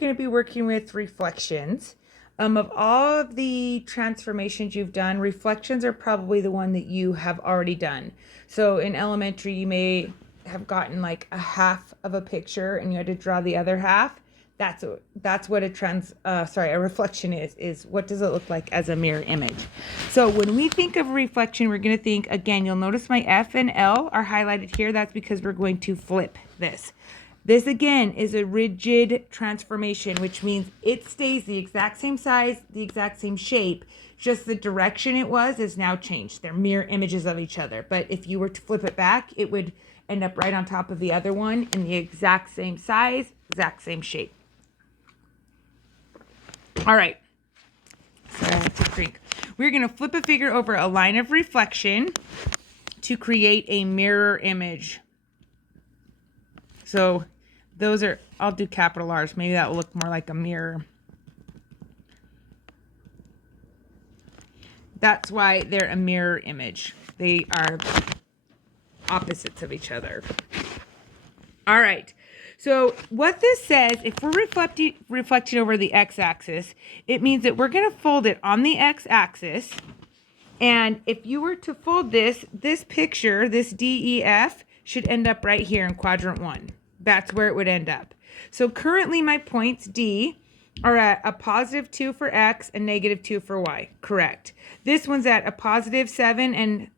Going to be working with reflections. Of all of the transformations you've done, reflections are probably the one that you have already done. So in elementary, you may have gotten like a half of a picture and you had to draw the other half. That's what a reflection is what does it look like as a mirror image. So when we think of reflection, we're going to think, again, you'll notice my F and L are highlighted here. That's because we're going to flip this. This again is a rigid transformation, which means it stays the exact same size, the exact same shape, just the direction it was is now changed. They're mirror images of each other. But if you were to flip it back, it would end up right on top of the other one in the exact same size, exact same shape. All right, so I have to drink. We're going to flip a figure over a line of reflection to create a mirror image. So those are, I'll do capital R's. Maybe that will look more like a mirror. That's why they're a mirror image. They are opposites of each other. All right. So what this says, if we're reflecting over the x-axis, it means that we're going to fold it on the x-axis. And if you were to fold this picture, this DEF, should end up right here in quadrant 1. That's where it would end up. So currently my points D are at a +2 for X and -2 for Y. Correct. This one's at a +7 and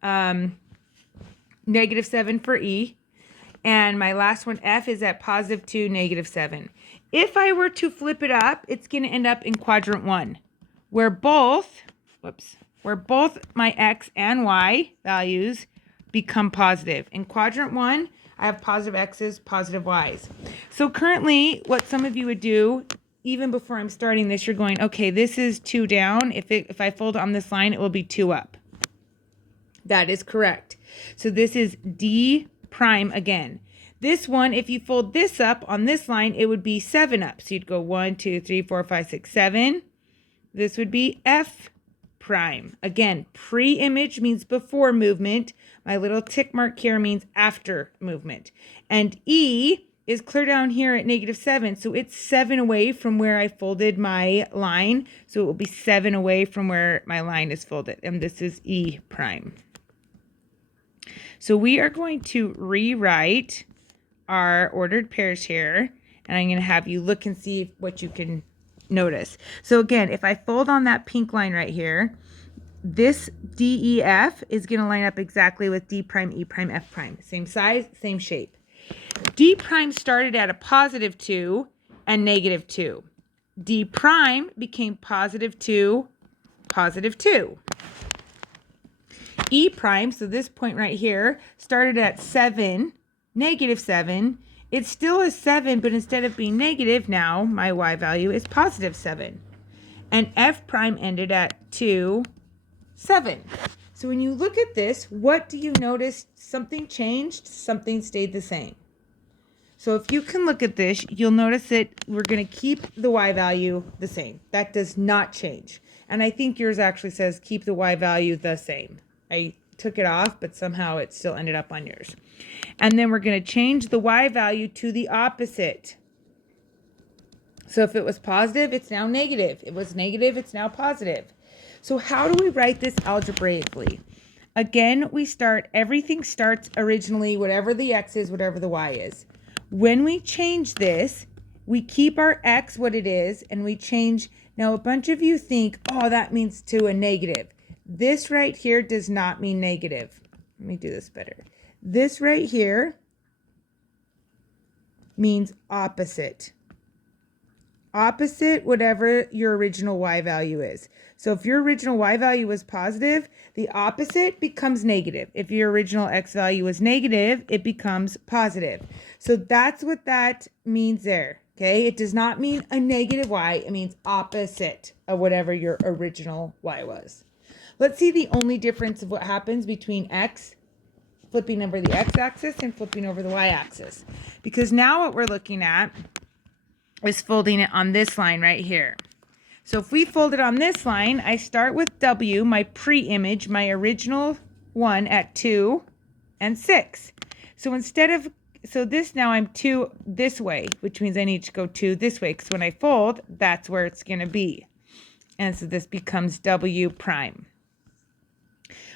-7 for E. And my last one, F, is at +2, -7. If I were to flip it up, it's going to end up in quadrant 1, where both my X and Y values become positive. In quadrant 1, I have positive X's, positive Y's. So currently, what some of you would do, even before I'm starting this, you're going, okay, this is 2 down. If I fold on this line, it will be 2 up. That is correct. So this is D prime again. This one, if you fold this up on this line, it would be 7 up. So you'd go 1, 2, 3, 4, 5, 6, 7. This would be F prime. Again, pre-image means before movement. My little tick mark here means after movement. And E is clear down here at -7. So it's 7 away from where I folded my line. So it will be 7 away from where my line is folded. And this is E prime. So we are going to rewrite our ordered pairs here. And I'm going to have you look and see what you can notice. So again, if I fold on that pink line right here, this DEF is going to line up exactly with D prime, E prime, F prime. Same size, same shape. D prime started at a +2 and -2. D prime became +2, +2. E prime, so this point right here, started at 7, -7. It's still a 7, but instead of being negative, now my Y value is +7. And F prime ended at 2, 7. So when you look at this, what do you notice? Something changed, something stayed the same. So if you can look at this, you'll notice that we're going to keep the Y value the same. That does not change. And I think yours actually says keep the Y value the same. I took it off, but somehow it still ended up on yours. And then we're going to change the Y value to the opposite. So if it was positive, it's now negative. It was negative, it's now positive. So how do we write this algebraically? Again, everything starts originally, whatever the X is, whatever the Y is. When we change this, we keep our X what it is, and we change. Now, a bunch of you think, oh, that means to a negative. This right here does not mean negative. Let me do this better. This right here means opposite. Opposite whatever your original Y value is. So if your original Y value was positive, the opposite becomes negative. If your original X value was negative, it becomes positive. So that's what that means there. Okay, it does not mean a negative Y. It means opposite of whatever your original Y was. Let's see the only difference of what happens between X flipping over the X-axis and flipping over the Y-axis. Because now what we're looking at is folding it on this line right here. So if we fold it on this line, I start with W, my pre-image, my original one at 2 and 6. So instead of so this now I'm 2 this way, which means I need to go 2 this way, because when I fold, that's where it's going to be. And so this becomes W prime.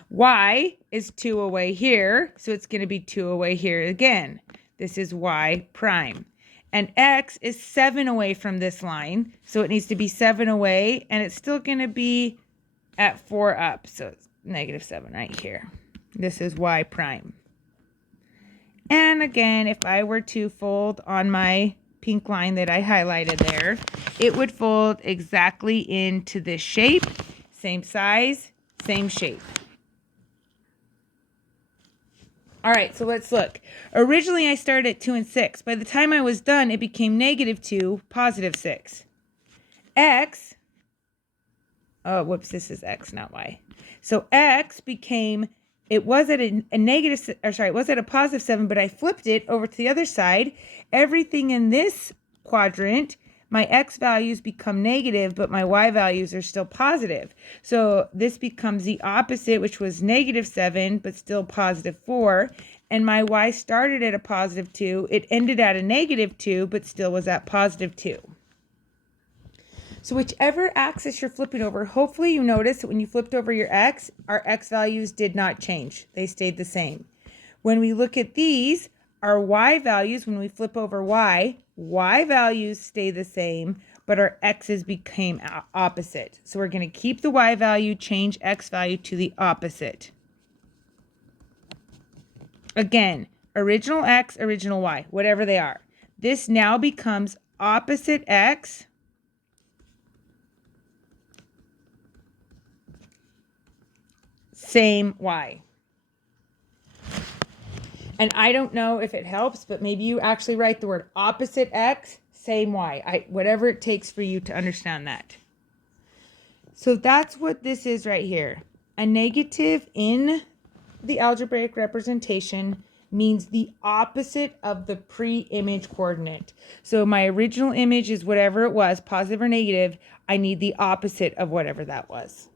Y is 2 away here, so it's going to be 2 away here again. This is Y prime. And X is 7 away from this line, so it needs to be 7 away, and it's still going to be at 4 up, so it's -7 right here. This is Y prime. And again, if I were to fold on my pink line that I highlighted there, it would fold exactly into this shape, same size, same shape. All right, so let's look. Originally, I started at 2 and 6. By the time I was done, it became -2, +6. X, oh, whoops, this is X, not Y. So X became, it was at it was at a +7, but I flipped it over to the other side. Everything in this quadrant, my X values become negative, but my Y values are still positive. So this becomes the opposite, which was -7, but still +4. And my Y started at a +2. It ended at a -2, but still was at +2. So whichever axis you're flipping over, hopefully you notice that when you flipped over your X, our X values did not change. They stayed the same. When we look at these, our Y values, when we flip over Y values stay the same, but our X's became opposite. So we're going to keep the Y value, change X value to the opposite. Again, original X, original Y, whatever they are. This now becomes opposite X, same Y. And I don't know if it helps, but maybe you actually write the word opposite X, same Y. Whatever it takes for you to understand that. So that's what this is right here. A negative in the algebraic representation means the opposite of the pre-image coordinate. So my original image is whatever it was, positive or negative. I need the opposite of whatever that was.